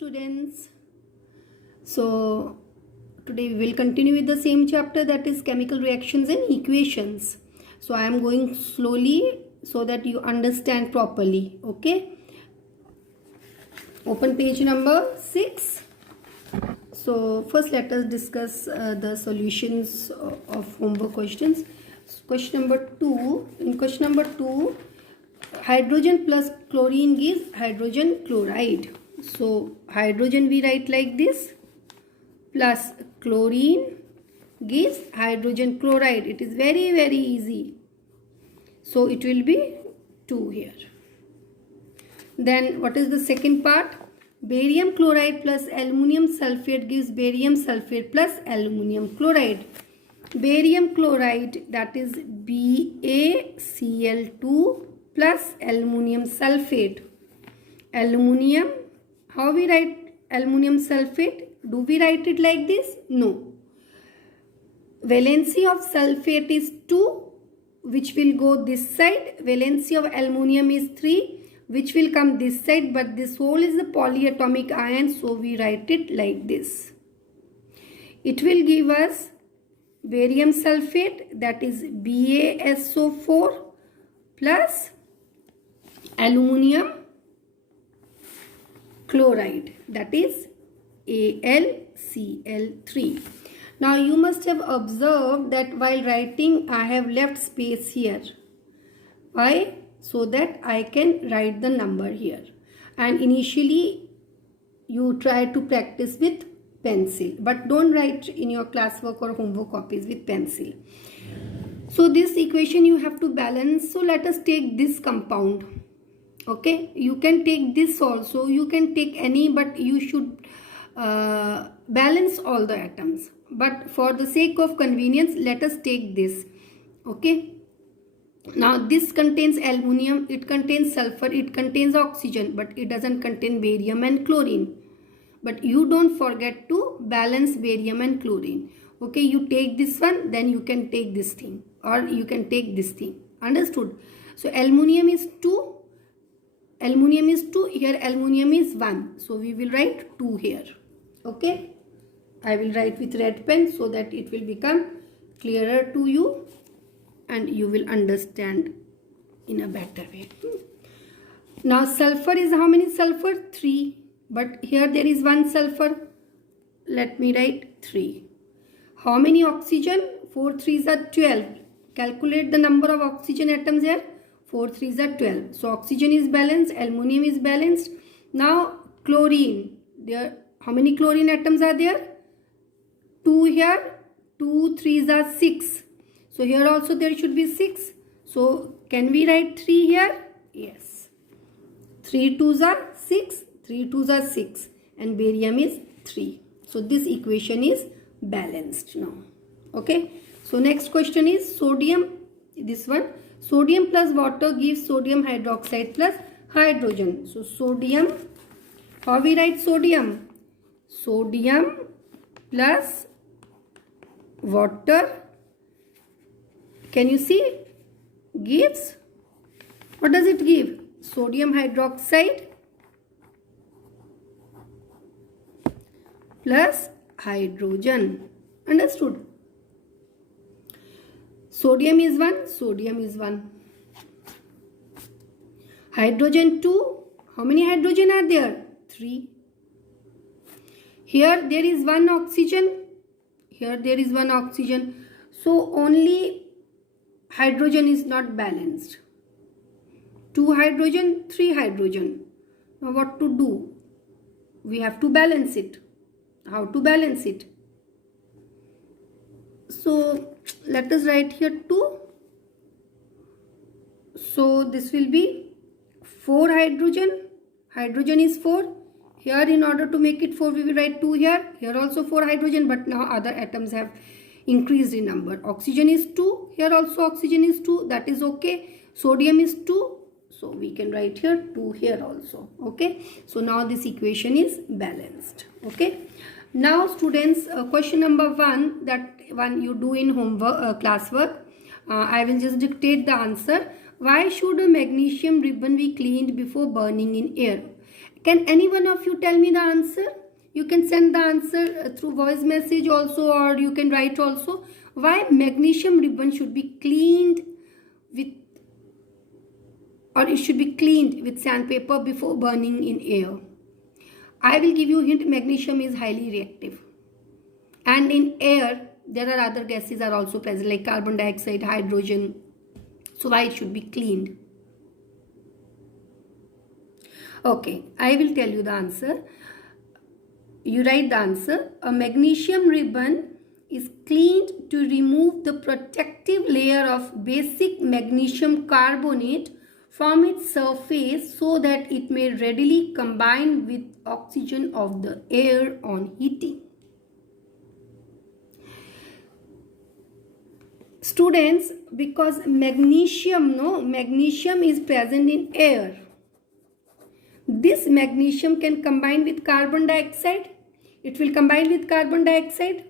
students. So today we will continue with the same chapter, that is chemical reactions and equations. So I am going slowly so that you understand properly. Okay, open page number 6. So first let us discuss the solutions of homework questions. Question number 2. In question number 2, hydrogen plus chlorine gives hydrogen chloride. So hydrogen we write like this, plus chlorine gives hydrogen chloride. It is very easy. So it will be 2 here. Then what is the second part? Barium chloride plus aluminum sulfate gives barium sulfate plus aluminum chloride. Barium chloride, that is BaCl2 plus aluminum sulfate. Aluminum, how we write aluminum sulfate? Do we write it like this? No. Valency of sulfate is 2, which will go this side. Valency of aluminum is 3, which will come this side, but this whole is the polyatomic ion, so we write it like this. It will give us barium sulfate, that is BaSO4 plus aluminum chloride, that is AlCl3. Now you must have observed that while writing I have left space here. Why? So that I can write the number here. And initially you try to practice with pencil, but don't write in your classwork or homework copies with pencil. So this equation you have to balance. So let us take this compound. Okay, you can take this also, you can take any, but you should balance all the atoms. But for the sake of convenience, let us take this. Okay, now this contains aluminum, it contains sulfur, it contains oxygen, but it doesn't contain barium and chlorine. But you don't forget to balance barium and chlorine. Okay, you take this one, then you can take this thing, or you can take this thing. Understood? So aluminum is 2. Aluminum is 2. Here aluminum is 1. So we will write 2 here. Okay, I will write with red pen so that it will become clearer to you and you will understand in a better way. Now sulfur is how many sulfur? 3. But here there is 1 sulfur. Let me write 3. How many oxygen? 4 3s are 12. Calculate the number of oxygen atoms here. 4 3s are 12. So oxygen is balanced, aluminum is balanced. Now chlorine. There, how many chlorine atoms are there? 2 here. 2 3s are 6. So here also there should be 6. So can we write 3 here? Yes. 3 2s are 6. 3 2s are 6. And barium is 3. So this equation is balanced now. Okay. So next question is sodium. This one. Sodium plus water gives sodium hydroxide plus hydrogen. So sodium, how we write sodium? Sodium plus water, can you see, gives, what does it give? Sodium hydroxide plus hydrogen. Understood? Sodium is 1, sodium is 1. Hydrogen 2, how many hydrogen are there? 3. Here there is 1 oxygen, here there is 1 oxygen. So only hydrogen is not balanced. 2 hydrogen, 3 hydrogen. Now what to do? We have to balance it. How to balance it? So let us write here 2. So this will be 4 hydrogen. Hydrogen is 4. Here in order to make it 4 we will write 2 here. Here also 4 hydrogen, but now other atoms have increased in number. Oxygen is 2. Here also oxygen is 2. That is okay. Sodium is 2. So we can write here 2 here also. Okay. So now this equation is balanced. Okay. Now students, question number 1, that one you do in homework classwork. I will just dictate the answer. Why should a magnesium ribbon be cleaned before burning in air? Can any one of you tell me the answer? You can send the answer through voice message also, or you can write also. Why magnesium ribbon should be cleaned with, or it should be cleaned with sandpaper before burning in air? I will give you a hint. Magnesium is highly reactive, and in air there are other gases are also present like carbon dioxide, hydrogen. So why it should be cleaned? Okay, I will tell you the answer. You write the answer. A magnesium ribbon is cleaned to remove the protective layer of basic magnesium carbonate from its surface so that it may readily combine with oxygen of the air on heating. Students, because magnesium is present in air. This magnesium can combine with carbon dioxide. It will combine with carbon dioxide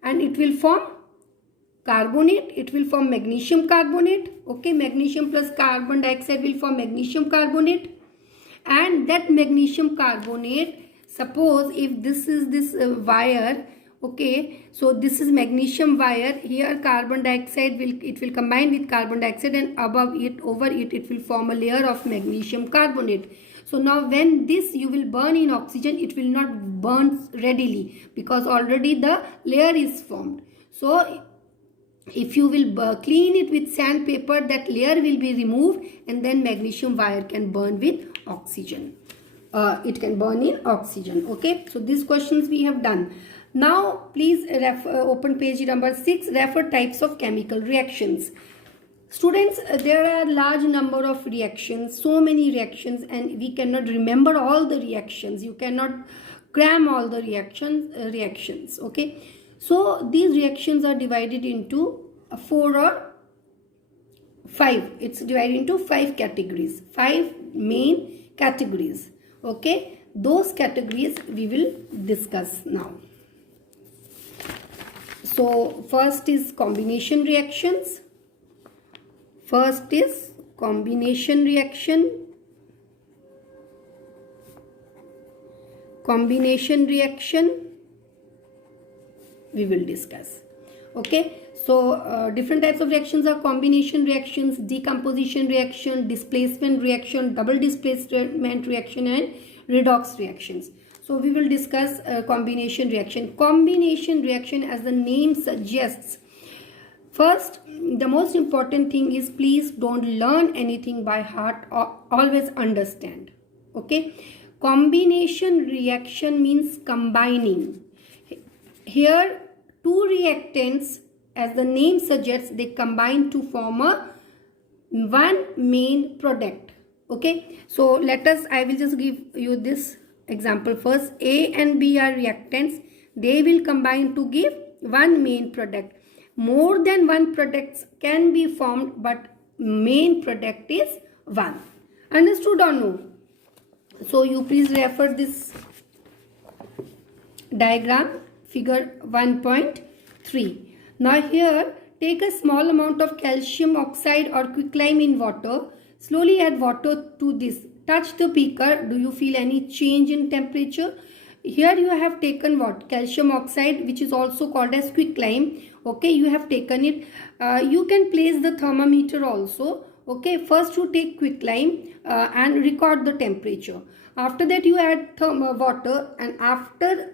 and it will form carbonate. It will form magnesium carbonate. Okay, magnesium plus carbon dioxide will form magnesium carbonate. And that magnesium carbonate, suppose if this is this wire, okay, so this is magnesium wire. Here carbon dioxide will combine with carbon dioxide, and above it, over it will form a layer of magnesium carbonate. So now when this you will burn in oxygen, it will not burn readily because already the layer is formed. So if you will clean it with sandpaper, that layer will be removed and then magnesium wire can burn with oxygen. It can burn in oxygen. Okay, so these questions we have done. Now please open page number 6, refer types of chemical reactions. Students, there are large number of reactions, so many reactions, and we cannot remember all the reactions. You cannot cram all the reactions. Okay, so these reactions are divided into 4 or 5. It's divided into 5 categories, 5 main categories. Okay, those categories we will discuss now. So first is combination reactions. First is combination reaction. Combination reaction we will discuss. Okay, so different types of reactions are combination reactions, decomposition reaction, displacement reaction, double displacement reaction, and redox reactions. So we will discuss combination reaction. Combination reaction, as the name suggests, first, the most important thing is please don't learn anything by heart, or always understand. Okay, combination reaction means combining. Here two reactants, as the name suggests, they combine to form one main product. Okay, so I will just give you this example first. A and B are reactants. They will combine to give one main product. More than one products can be formed, but main product is one. Understood or no? So you please refer this diagram, figure 1.3. Now here, take a small amount of calcium oxide or quicklime in water. Slowly add water to this. Touch the beaker. Do you feel any change in temperature? Here you have taken what? Calcium oxide, which is also called as quicklime. Okay, you have taken it. You can place the thermometer also. Okay, first you take quicklime and record the temperature. After that you add water, and after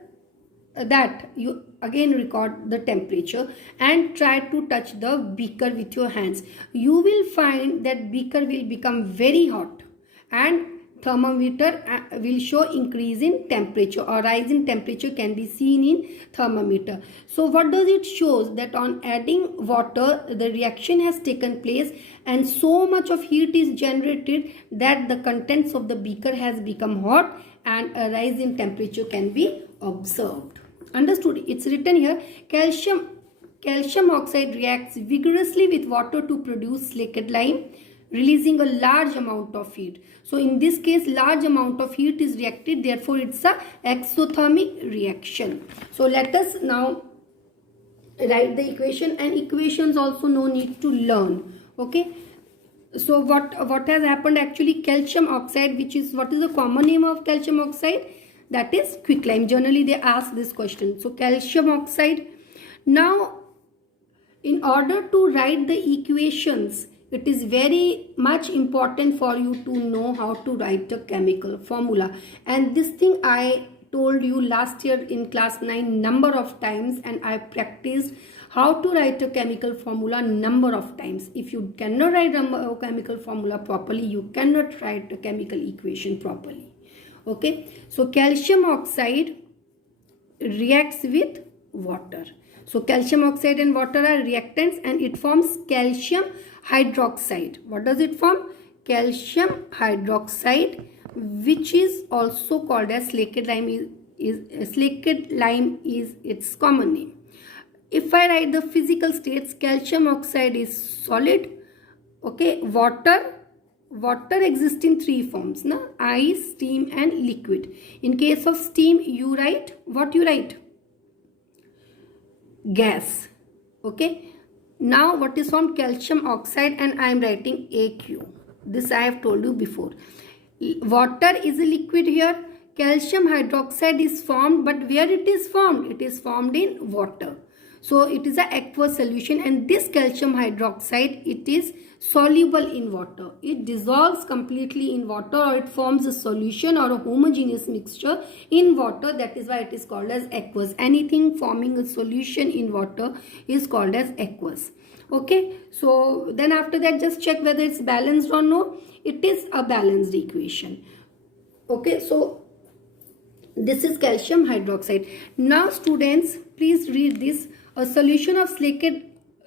that you again record the temperature and try to touch the beaker with your hands. You will find that beaker will become very hot and thermometer will show increase in temperature, or rise in temperature can be seen in thermometer. So what does it shows? That on adding water, the reaction has taken place and so much of heat is generated that the contents of the beaker has become hot and a rise in temperature can be observed. Understood? It's written here, calcium oxide reacts vigorously with water to produce liquid lime, releasing a large amount of heat. So in this case, large amount of heat is reacted, therefore it's a exothermic reaction. So let us now write the equation, and equations also no need to learn. Okay, So what has happened actually, calcium oxide, which is, what is the common name of calcium oxide? That is quicklime. Generally they ask this question. So calcium oxide. Now in order to write the equations, it is very much important for you to know how to write a chemical formula. And this thing I told you last year in class 9 number of times, and I practiced how to write a chemical formula number of times. If you cannot write a chemical formula properly, you cannot write a chemical equation properly. Okay, so calcium oxide reacts with water. So calcium oxide and water are reactants, and it forms calcium hydroxide. What does it form? Calcium hydroxide, which is also called as slaked lime. Slaked lime is its common name. If I write the physical states, calcium oxide is solid. Okay, water exists in three forms, na? Ice, steam and liquid. In case of steam, you write, what you write? Gas. Okay, now what is formed? Calcium oxide, and I am writing AQ. This I have told you before. Water is a liquid here. Calcium hydroxide is formed, but where it is formed? It is formed in water. So it is an aqueous solution, and this calcium hydroxide, it is soluble in water. It dissolves completely in water, or it forms a solution or a homogeneous mixture in water. That is why it is called as aqueous. Anything forming a solution in water is called as aqueous. Okay, so then after that, just check whether it's balanced or no. It is a balanced equation. Okay, so this is calcium hydroxide. Now students, please read this. A solution of slaked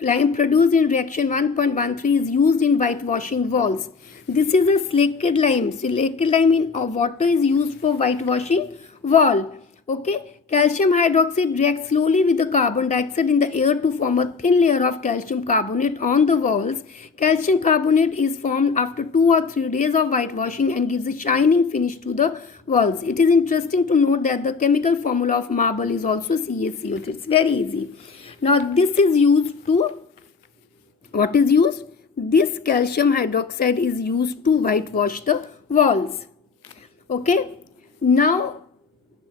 lime produced in reaction 1.13 is used in whitewashing walls. This is a slaked lime. Slaked lime in water is used for whitewashing wall. Okay. Calcium hydroxide reacts slowly with the carbon dioxide in the air to form a thin layer of calcium carbonate on the walls. Calcium carbonate is formed after 2 or 3 days of whitewashing and gives a shining finish to the walls. It is interesting to note that the chemical formula of marble is also CaCO3. It's very easy. Now this is used to, what is used? This calcium hydroxide is used to whitewash the walls. Okay. Now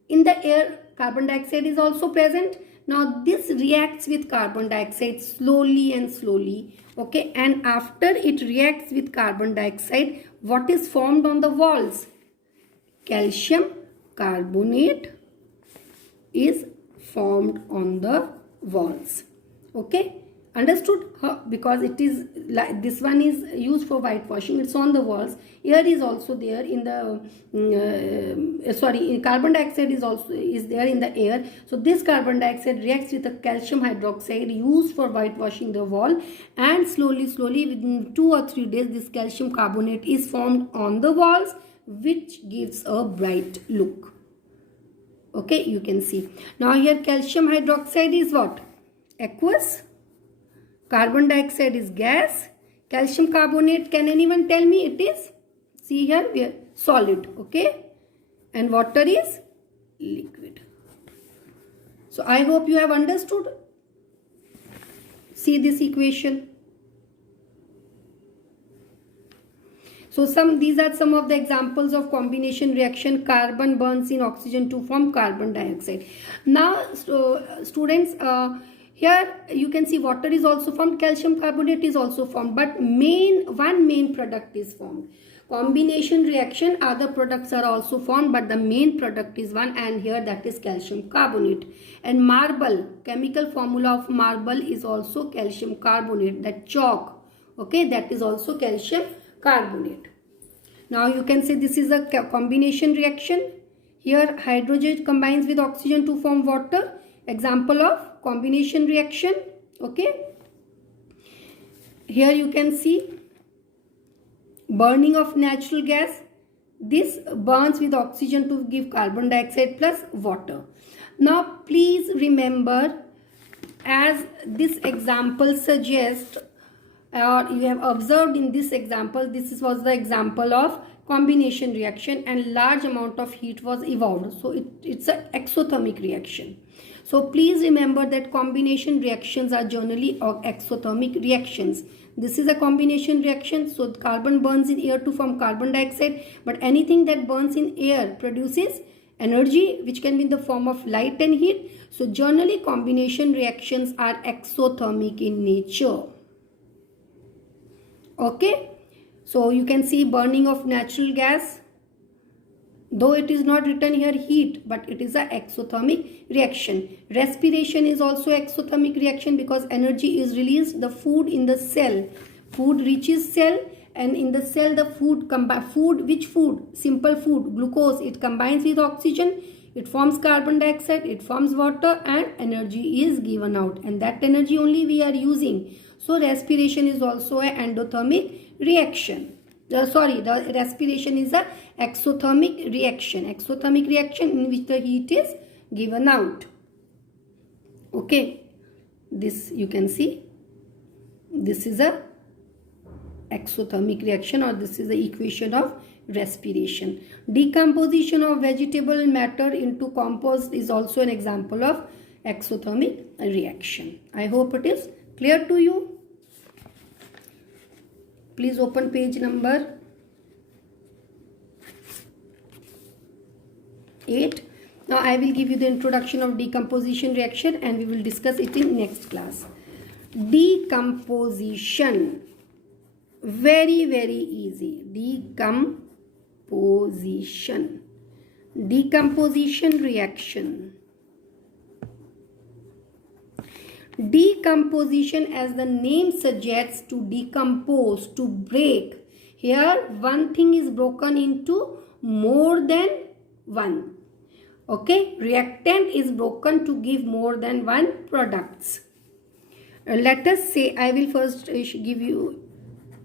in the air, carbon dioxide is also present. Now this reacts with carbon dioxide slowly and slowly. Okay, and after it reacts with carbon dioxide, what is formed on the walls? Calcium carbonate is formed on the walls. Okay, understood? Because it is like this one is used for whitewashing, it's on the walls. Air is also there in the carbon dioxide is there in the air. So this carbon dioxide reacts with the calcium hydroxide used for whitewashing the wall, and slowly within 2 or 3 days this calcium carbonate is formed on the walls, which gives a bright look. Okay, you can see. Now here calcium hydroxide is what? Aqueous. Carbon dioxide is gas. Calcium carbonate, can anyone tell me? It is, see here, we are solid. Okay, and water is liquid. So I hope you have understood. See this equation. So these are some of the examples of combination reaction. Carbon burns in oxygen to form carbon dioxide. Now students, here you can see water is also formed, calcium carbonate is also formed, but one main product is formed. Combination reaction, other products are also formed, but the main product is one, and here that is calcium carbonate. And marble, chemical formula of marble is also calcium carbonate, that chalk. Okay, that is also calcium carbonate. Now you can say this is a combination reaction. Here hydrogen combines with oxygen to form water. Example of combination reaction. Okay, here you can see burning of natural gas. This burns with oxygen to give carbon dioxide plus water. Now please remember, as this example suggests, or you have observed in this example, this was the example of combination reaction, and large amount of heat was evolved. So it's an exothermic reaction. So please remember that combination reactions are generally exothermic reactions. This is a combination reaction. So carbon burns in air to form carbon dioxide, but anything that burns in air produces energy, which can be in the form of light and heat. So generally combination reactions are exothermic in nature. Okay, so you can see burning of natural gas, though it is not written here heat, but it is a exothermic reaction. Respiration is also exothermic reaction because energy is released. The food in the cell, food reaches cell, and in the cell the food simple food, glucose, it combines with oxygen, it forms carbon dioxide, it forms water, and energy is given out, and that energy only we are using. So respiration is also an endothermic reaction. The respiration is a exothermic reaction in which the heat is given out. Okay, this you can see, this is a exothermic reaction, or this is the equation of respiration. Decomposition of vegetable matter into compost is also an example of exothermic reaction. I hope it is clear to you. Please open page number 8. Now I will give you the introduction of decomposition reaction, and we will discuss it in next class. Decomposition, very easy. Decomposition reaction. Decomposition, as the name suggests, to decompose, to break. Here one thing is broken into more than one. Okay, reactant is broken to give more than one products. Let us say, I will first give you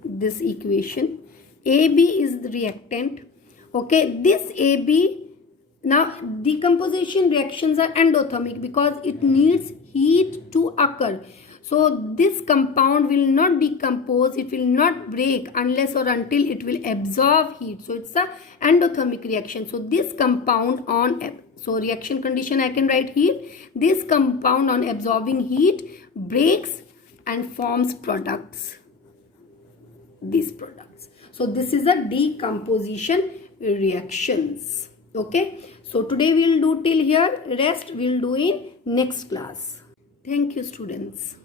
this equation. AB is the reactant. Okay, this AB, now decomposition reactions are endothermic because it needs heat to occur. So this compound will not decompose, it will not break unless or until it will absorb heat. So it's a endothermic reaction. So this compound on, so reaction condition I can write heat. This compound on absorbing heat breaks and forms products. These products. So this is a decomposition reactions. Okay. So today we will do till here. Rest we will do in next class. Thank you, students.